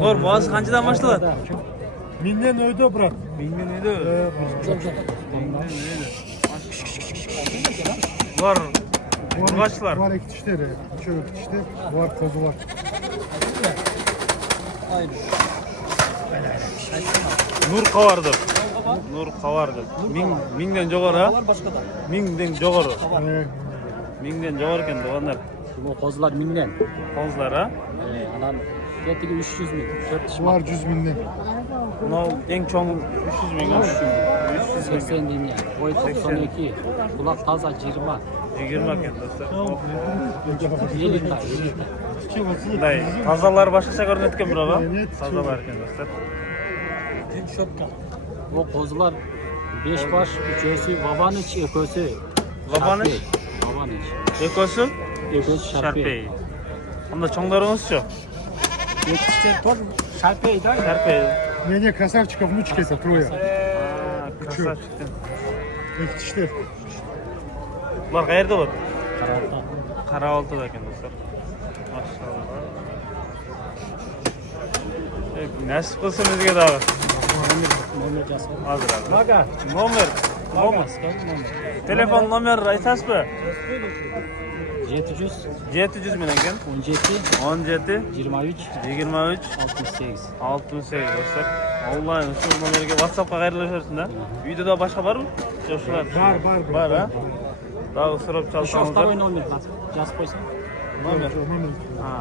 Gor boğaz kancıdan başladı? Minden öydü bırak. Bilmiyorum neydi? Var. Burgaçlar. Var iki dişleri. Şöyle iki dişler. Var kozu var. Nur kavardır. Nur kavardır. Mingden жоғары ha? Mingden жоғары. Mingden жоғары ekan doğanlar. Bu kozlar minden. Kozlar ha? Anan getigi 300 bin. 4 kişi Var 100 minden. Bunau en çoğun 300 ming. 80 bin yani. Boy 92. Kulak taza 20. 20 ekan dostlar. 1 litre. Bunday tazalar başqacha ko'rinadi ekan biroq. Tazalar ekan dostlar. O kozlar 5 baş, 3 ösü, babanıç, ökösü. Babanıç? Babanıç. Ekosu Ökösü şarpey. Sharpey. Onda çoğunlarınızçu? Yetişler tor şarpey da. Sharpey. Не, красавчиков внучки это трое. Krasavчиктен. İki dişler. Bular qayerda bo'ladi? Kararda. Qaraoltida ekan do'stlar. Mashallah. Nasib qilsin bizga dag'i. Nomer jasam. Hozir hozir. Maga. Nomer. Telefon nomer aytasizmi? 700 700 ming ekan. 17 17 23 23 68. 68 do'stlar. Onlayn shu nomerga WhatsAppga qayrilasharsizda. Videoda boshqa bormi? Yo'q shular. Var. Bor ha? Dag'i so'rab Еще chalsangiz. второй номер жазып қойсаң. Nomer. Номер. Ha.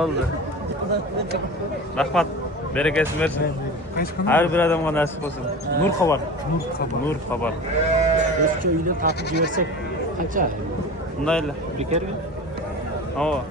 Oldu. Rahmat. Bereketini versin. Qaysi qanday? Har bir odamga nasib qilsin. Nur xabar. Nur xabar. Өзчө үйлер тартып жиберсек канча? Undayla. Бекерге? Ava.